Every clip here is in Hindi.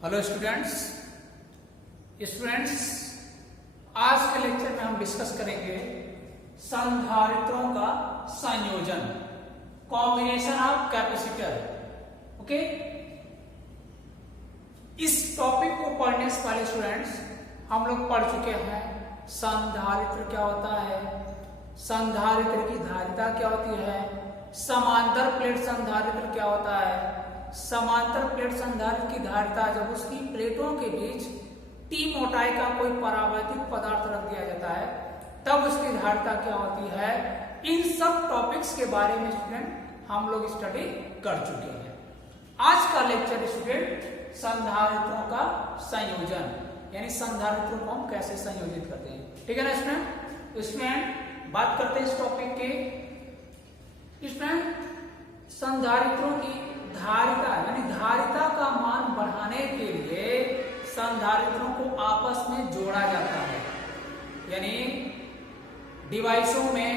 हेलो स्टूडेंट्स, आज के लेक्चर में हम डिस्कस करेंगे संधारित्रों का संयोजन, कॉम्बिनेशन ऑफ कैपेसिटर। ओके, इस टॉपिक को पढ़ने से पहले स्टूडेंट्स हम लोग पढ़ चुके हैं संधारित्र क्या होता है, संधारित्र की धारिता क्या होती है, समांतर प्लेट संधारित्र क्या होता है, समांतर प्लेट संधारित्र की धारिता जब उसकी प्लेटों के बीच टी मोटाई का कोई परावर्तित पदार्थ रख दिया जाता है तब उसकी धारिता क्या होती है। इन सब टॉपिक्स के बारे में स्टूडेंट हम लोग स्टडी कर चुके हैं। आज का लेक्चर स्टूडेंट संधारित्रों का संयोजन, यानी संधारित्रों को हम कैसे संयोजित करते हैं। ठीक है ना स्टूडेंट। स्टूडेंट बात करते हैं इस टॉपिक के। स्टूडेंट संधारित्रों की धारिता यानी धारिता का मान बढ़ाने के लिए संधारित्रों को आपस में जोड़ा जाता है, यानी डिवाइसों में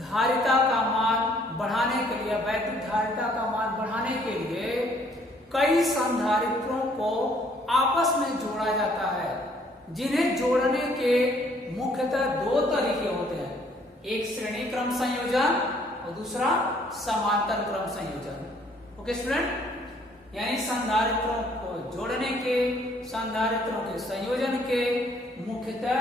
धारिता का मान बढ़ाने के लिए, वैद्युत धारिता का मान बढ़ाने के लिए कई संधारित्रों को आपस में जोड़ा जाता है, जिन्हें जोड़ने के मुख्यतः दो तरीके होते हैं, एक श्रेणी क्रम संयोजन और दूसरा समांतर क्रम संयोजन। ओके स्टूडेंट, यानी संधारित्रों को जोड़ने के, संधारित्रों के संयोजन के मुख्यतः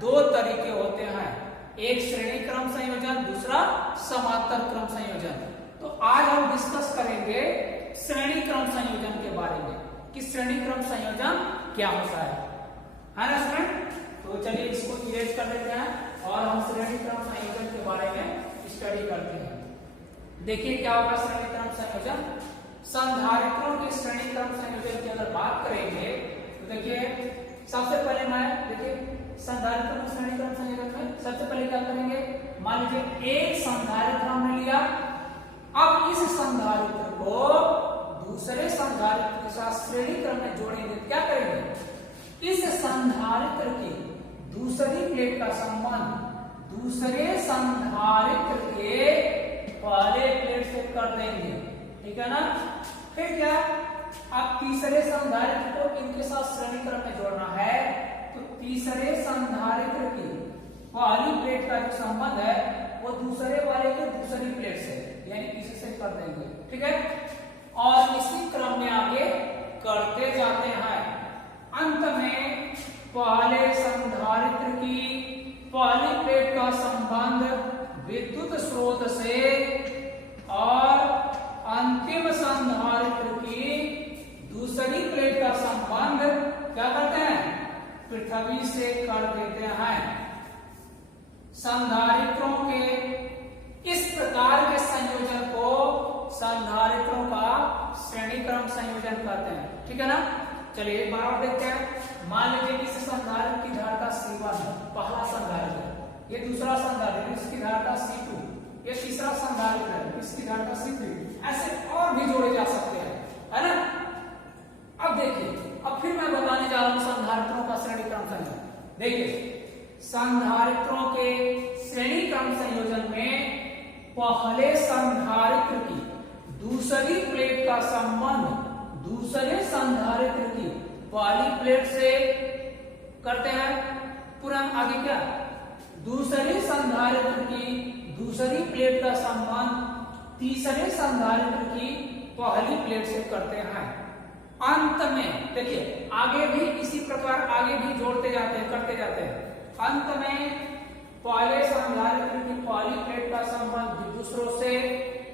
दो तरीके होते हैं, एक श्रेणी क्रम संयोजन, दूसरा समांतर क्रम संयोजन। तो आज हम डिस्कस करेंगे श्रेणी क्रम संयोजन के बारे में कि श्रेणी क्रम संयोजन क्या होता है ना स्टूडेंट। तो चलिए इसको इरेज कर लेते हैं और हम श्रेणी क्रम संयोजन के बारे में स्टडी करते हैं। देखिए क्या होगा श्रेणी क्रम संयोजन। संधारित्रों के श्रेणी क्रम संयोजन की अगर बात करेंगे तो देखिए सबसे पहले मैं देखिए संधारित्रों के श्रेणी क्रम संयोजन में सबसे पहले क्या करेंगे, मान लीजिए एक संधारित्र हमने लिया, अब इस संधारित्र को दूसरे संधारित्र के साथ श्रेणी क्रम में जोड़ेंगे। क्या करेंगे, इस संधारित्र की दूसरी प्लेट का संबंध दूसरे संधारित्र के पहले प्लेट से कर देंगे। ठीक है ना। फिर क्या, अब तीसरे संधारित्र को इनके साथ श्रेणी क्रम में जोड़ना है, तो तीसरे संधारित्र की पहली प्लेट का जो संबंध है वो दूसरे वाले के दूसरी प्लेट से यानी इसी से कर देंगे। ठीक है, और इसी क्रम में आगे करते जाते हैं। अंत में पहले संधारित्र की पहली प्लेट का संबंध विद्युत स्रोत से और अंतिम संधारित्र की दूसरी प्लेट का संबंध क्या करते हैं, पृथ्वी से कर देते हैं। संधारित्रों के इस प्रकार के संयोजन को संधारित्रों का श्रेणी क्रम संयोजन कहते हैं। ठीक है ना। चलिए एक बार और देखते हैं। मान लीजिए इस संधारित्र की धारिता C1 है, पहला संधारित्र, ये दूसरा संधारित्र इसकी धारिता C2, ये तीसरा संधारित्र है इसकी धारिता C3, ऐसे और भी जोड़े जा सकते हैं, है ना। अब देखिए, अब फिर मैं बताने जा रहा हूं संधारित्रों का श्रेणी क्रम संयोजन। देखिए संधारित्रों के श्रेणी क्रम संयोजन में पहले संधारित्र की दूसरी प्लेट का संबंध दूसरे संधारित्र की पहली प्लेट से करते हैं। पुनः आगे क्या, दूसरे संधारित्र की दूसरी प्लेट का संबंध तीसरे संधारित्र की पहली प्लेट से करते हैं। अंत में देखिए आगे भी इसी प्रकार आगे भी जोड़ते जाते हैं, करते जाते हैं। अंत में पहले संधारित्र की पहली प्लेट का संबंध दूसरों से,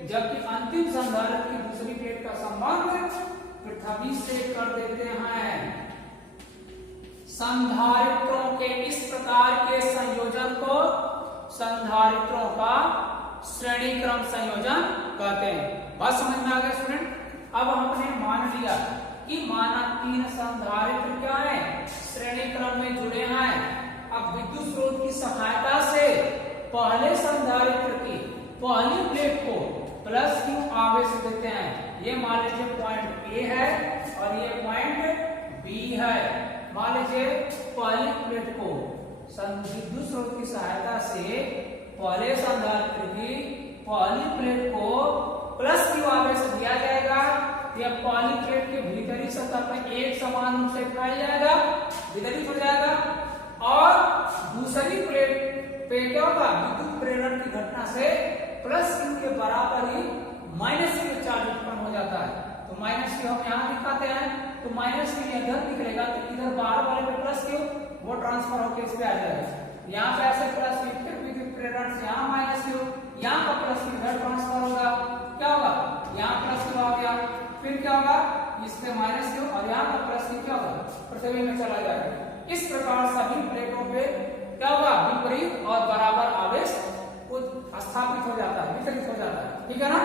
जबकि अंतिम संधारित्र की दूसरी प्लेट का संबंध पृथ्वी से कर देते हैं। संधारित्रों के इस प्रकार के संयोजन को संधारित्रों का श्रेणी क्रम संयोजन कहते हैं। बात समझ में आ गया स्टूडेंट। अब हमने मान लिया कि माना तीन संधारित्र क्या है, श्रेणी क्रम में जुड़े हैं। अब विद्युत स्रोत की सहायता से पहले संधारित्र की पहली प्लेट को प्लस क्यू आवेश देते हैं। ये मान लीजिए पॉइंट ए है और ये पॉइंट बी है। मान लीजिए पहली प्लेट को विद्युत स्रोत की सहायता से पहले संधारित्र की पहली प्लेट को प्लस क्यू आवेश दिया जाएगा। यह पहली प्लेट के भीतरी सतह पर एक समान रूप से फैल जाएगा, वितरित हो जाएगा, और दूसरी प्लेट पे क्या होगा, विद्युत प्रेरण की घटना से प्लस क्यू के बराबर ही माइनस क्यू चार्ज उत्पन्न हो जाता है। तो माइनस क्यू हम यहाँ दिखाते हैं, तो माइनस क्यू इधर निकलेगा, तो इधर बाहर वाले पे प्लस क्यू वो ट्रांसफर होकर इस पे आ जाएगा। यहाँ पे ऐसे प्लस क्यू, फिर विद्युत प्रेरण से यहाँ माइनस क्यू, यहाँ का प्लस क्यू इधर ट्रांसफर होगा, क्या होगा, यहाँ प्लस क्यू आ गया, फिर क्या होगा, इस पे माइनस क्यू, और यहाँ का प्लस क्यू क्या होगा, पृथ्वी में चला जाएगा। इस प्रकार सभी प्लेटों पे क्या होगा, विपरीत और बराबर आवेश स्थापित हो जाता है, वितरित हो जाता है। ठीक है ना।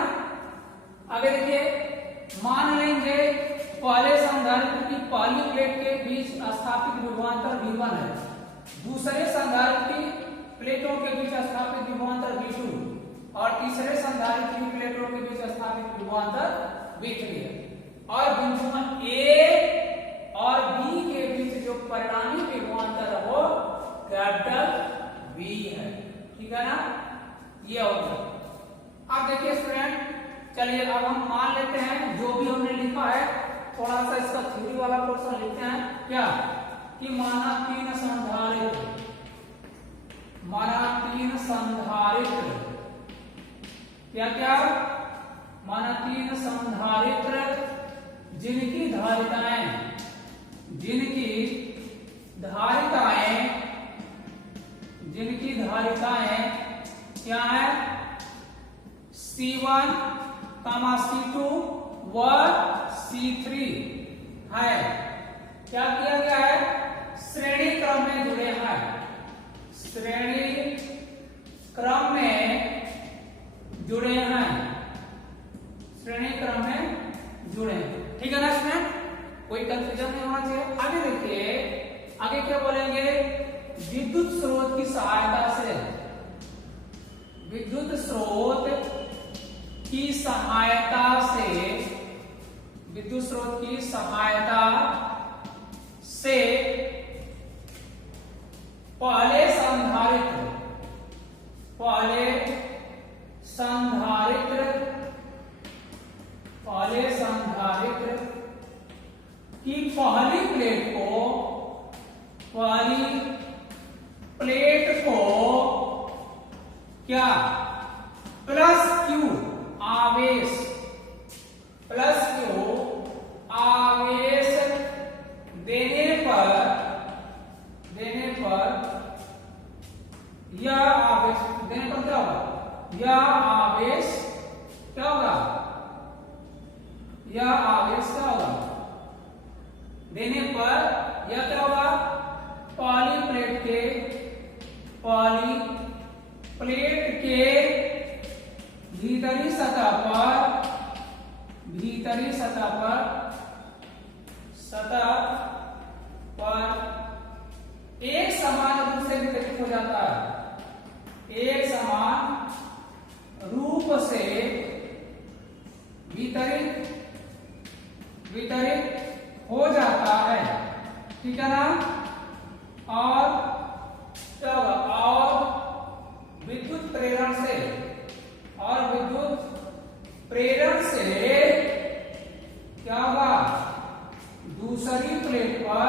आगे देखिए, मान लेंगे पहले संधारित्र की पहली प्लेट के बीच स्थापित विभवांतर V1 है, दूसरे संधारित्र की प्लेटों के बीच स्थापित विभवांतर V2 और तीसरे संधारित्र की प्लेटों के बीच स्थापित विभवांतर V3 है, और बिंदु A और B के बीच जो परिणामी विभवांतर है वो कैपिटल V है। ठीक है ना, ये हो गया। अब देखिए स्टूडेंट, चलिए अब हम मान लेते हैं जो भी हमने लिखा है, थोड़ा सा इसका थ्योरी वाला पोर्शन लिखते हैं। क्या कि माना तीन संधारित्र क्या क्या, माना तीन संधारित्र जिनकी धारिताएं क्या है, C1, C2 व C3 है। क्या किया गया है, श्रेणी क्रम में जुड़े हैं, श्रेणी क्रम में जुड़े हैं, श्रेणी क्रम में जुड़े हैं। ठीक है ना स्टूडेंट, कोई कंफ्यूजन नहीं होना चाहिए। आगे देखिए, आगे क्या बोलेंगे, विद्युत स्रोत की सहायता से, विद्युत स्रोत की सहायता से पहले संधारित्र की पहली प्लेट को क्या, प्लस क्यू आवेश देने पर यह आवेश देने पर क्या होगा, यह आवेश क्या होगा, देने पर यह क्या होगा, पहली प्लेट के भीतरी सतह पर एक समान रूप से वितरित हो जाता है, एक समान रूप से वितरित हो जाता है। ठीक है ना, और क्या होगा, और विद्युत प्रेरण से क्या होगा, दूसरी प्लेट पर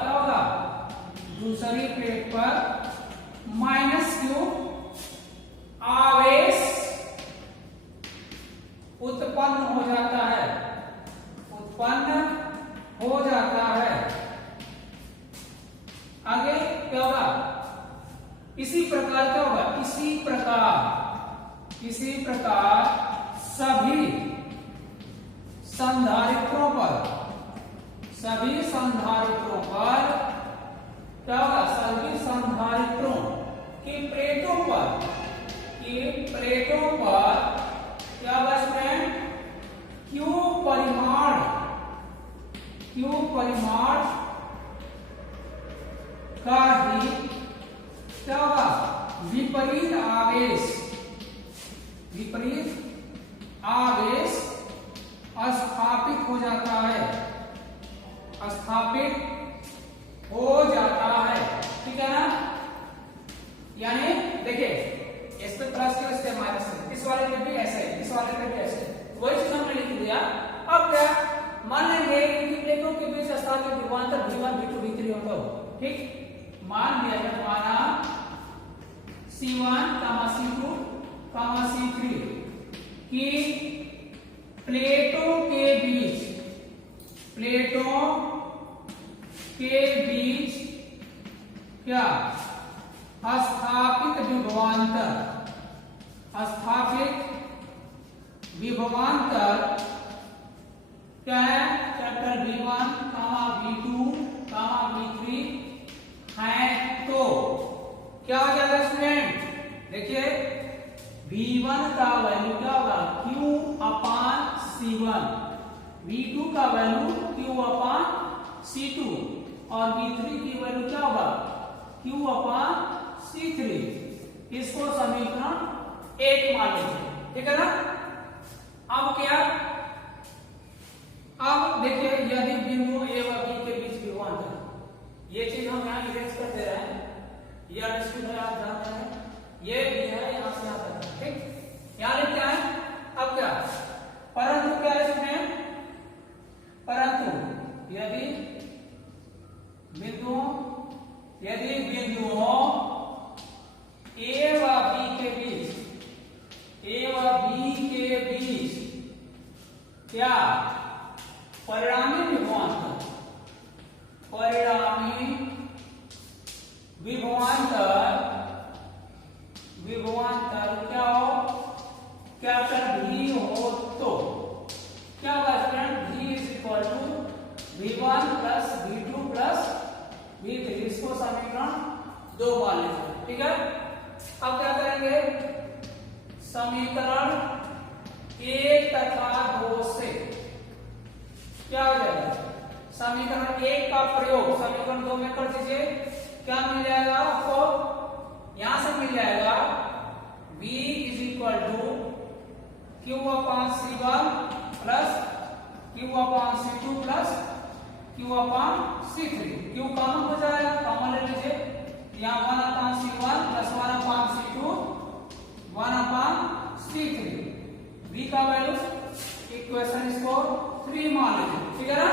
क्या होगा, दूसरी प्लेट पर माइनस क्यू आवेश उत्पन्न हो जाता है, आगे क्या होगा, इसी प्रकार क्या होगा, इसी प्रकार सभी संधारित्रों पर क्या होगा, सभी संधारित्रों की प्लेटों पर क्या होगा स्टूडेंट, क्यू परिमाण का ही क्या होगा, विपरीत आवेश स्थापित हो जाता है, ठीक है ना। यानी देखिए, इस पे प्लस क्यू, इस पे माइनस क्यू, इस वाले पे भी ऐसा है, इस वाले पे भी ऐसा है, वही चीज हमने लिख दिया। अब क्या मान लेंगे कि प्लेटों के बीच स्थापित विभवांतर V1 V2 V3 होता हो, ठीक। मान लिया जाए, माना C1, C2, C3 कि प्लेटों के बीच क्या स्थापित विभवांतर क्या है, चैप्टर V1, V2, V3 है, तो क्या हो जाएगा स्टूडेंट, देखिए V1 का वैल्यू क्या होगा Q अपान C1, V2 का वैल्यू Q अपान C2 और V3 की वैल्यू क्या होगा Q अपान C3। इसको समीकरण 1 मान लीजिए, ठीक है ना। अब क्या, अब देखिए यदि बिंदु A व B के बीच विभवांतर, ये चीज हम यहाँ इरेज कर दे रहे हैं, ये अंडरस्टूड है, आप जानते हैं, ये भी है यहाँ से यहाँ तक, ठीक। यहाँ लिखते हैं। अब क्या, परंतु क्या है इसमें, परंतु यदि बिंदुओं A व B के बीच क्या परिणामी विभवांतर क्या हो, कैपिटल V हो, तो क्या होगा student, V is equal to V1 plus V2 plus V3। इसको समीकरण 2 मान लीजिए, ठीक है। अब क्या करेंगे, समीकरण 1 तथा 2 से क्या हो जाएगा, समीकरण 1 का प्रयोग समीकरण 2 में कर दीजिए, क्या मिल जाएगा आपको, यहां से मिल जाएगा V is equal to Q upon C1 plus Q upon C2 plus Q upon C3। Q common हो जाएगा, कॉमन ले लीजिए, यहाँ 1 upon C1 plus 1 upon C2 1 upon C3। V का वैल्यू इक्वेशन इसको 3 मान लीजिए, ठीक है ना।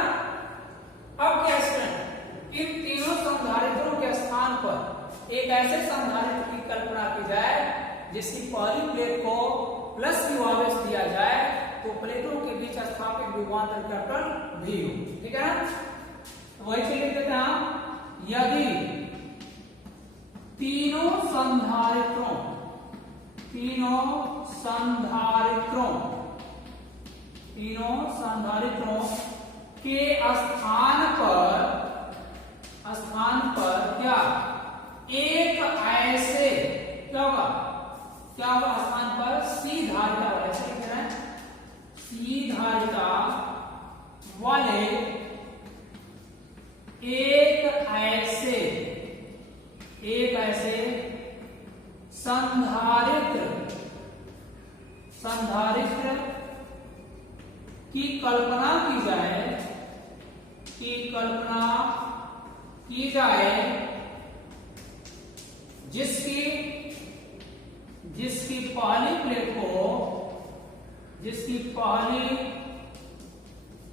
अब क्या स्टूडेंट, इन तीनों संधारित्रों के स्थान पर एक ऐसे संधारित्र की कल्पना की जाए जिसकी पहली प्लेट को प्लस Q आवेश दिया जाए, तो प्लेटों के बीच स्थापित विभवांतर कैपिटल V हो, ठीक है ना। वही चीज लिख देते हैं, यदि तीनों संधारित्रों के स्थान पर क्या एक ऐसे क्या होगा स्थान पर C धारिता वाले, ऐसे लिख रहे हैं, C धारिता वाले एक ऐसे संधारित्र की कल्पना की जाए जिसकी पहली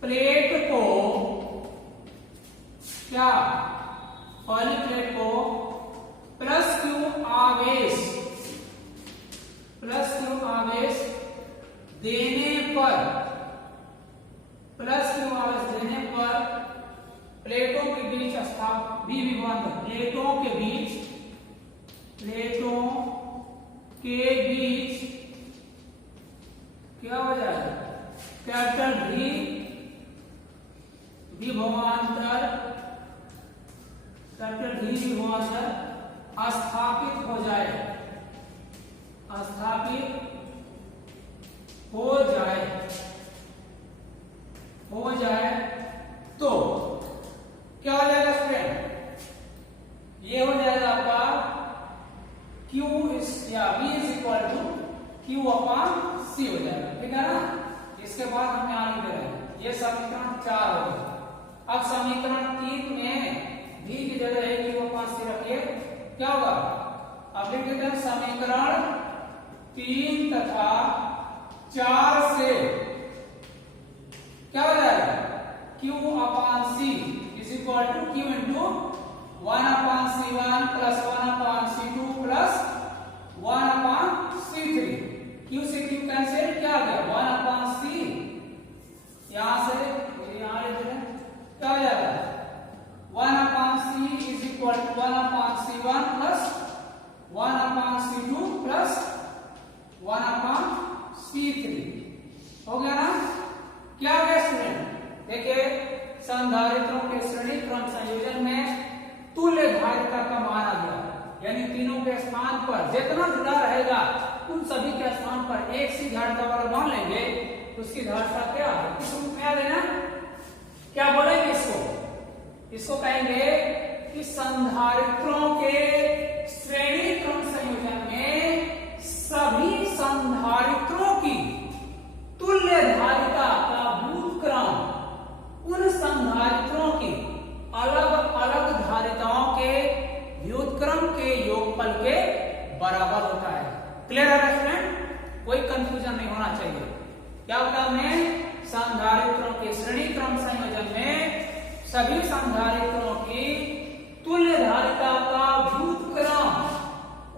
प्लेट को क्या प्लस Q आवेश देने पर प्लेटों के बीच क्या हो जाएगा, कैपिटल V विभवांतर स्थापित हो जाए तो क्या हो जाएगा स्टूडेंट, ये हो जाएगा आपका Q या V is equal to Q upon C हो जाएगा, ठीक है ना। इसके बाद हम यहाँ लिख रहे हैं, ये समीकरण 4 हो गया। अब समीकरण 3 में V की जगह Q अपान C रखिए, क्या होगा, अब लिख देते हैं समीकरण 3 तथा 4 से क्या हो जाएगा, Q upon C is equal to Q into 1 upon C1 plus 1 upon C2 plus 1 upon C3। Q से Q कैंसिल, क्या आ गया 1 अपान C, यहां से यहां ले देना, क्या हो जाएगा 1 upon C is equal to 1 upon C1 plus 1 upon C2 plus 1 upon C3। हो गया ना। क्या हो गया स्टूडेंट, देखिए संधारित्रों के श्रेणी क्रम संयोजन में तुल्य धारिता का मान आ गया, यानी तीनों के स्थान पर जितना जुड़ा रहेगा उन सभी के स्थान पर एक सी धारिता वाला मान लेंगे, तो उसकी धारिता क्या है, किस रूप में आ देना, क्या बोलेंगे इसको कहेंगे कि संधारित्रों के श्रेणी क्रम संयोजन में सभी संधारित्रों की तुल्य धारिता का व्युत्क्रम उन संधारित्रों की अलग अलग धारिताओं के व्युत्क्रम के योगफल के बराबर होता है। क्लियर है स्टूडेंट, कोई कंफ्यूजन नहीं होना चाहिए। क्या होता है, संधारित्रों के श्रेणी क्रम संयोजन में सभी संधारित्रों की तुल्य धारिता का व्युत्क्रम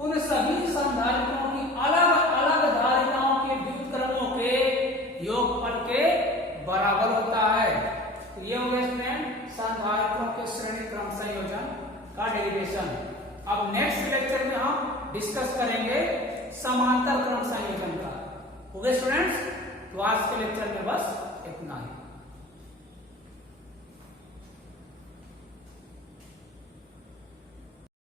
उन सभी संधारित्रों की अलग अलग धारिताओं के व्युत्क्रमों के योगफल के बराबर होता है। तो ये हो गया स्टूडेंट संधारित्रों के श्रेणी क्रम संयोजन का डेरिवेशन। अब नेक्स्ट लेक्चर में हम डिस्कस करेंगे समांतर क्रम संयोजन का। हो गए स्टूडेंट्स, तो आज के लेक्चर में बस इतना ही।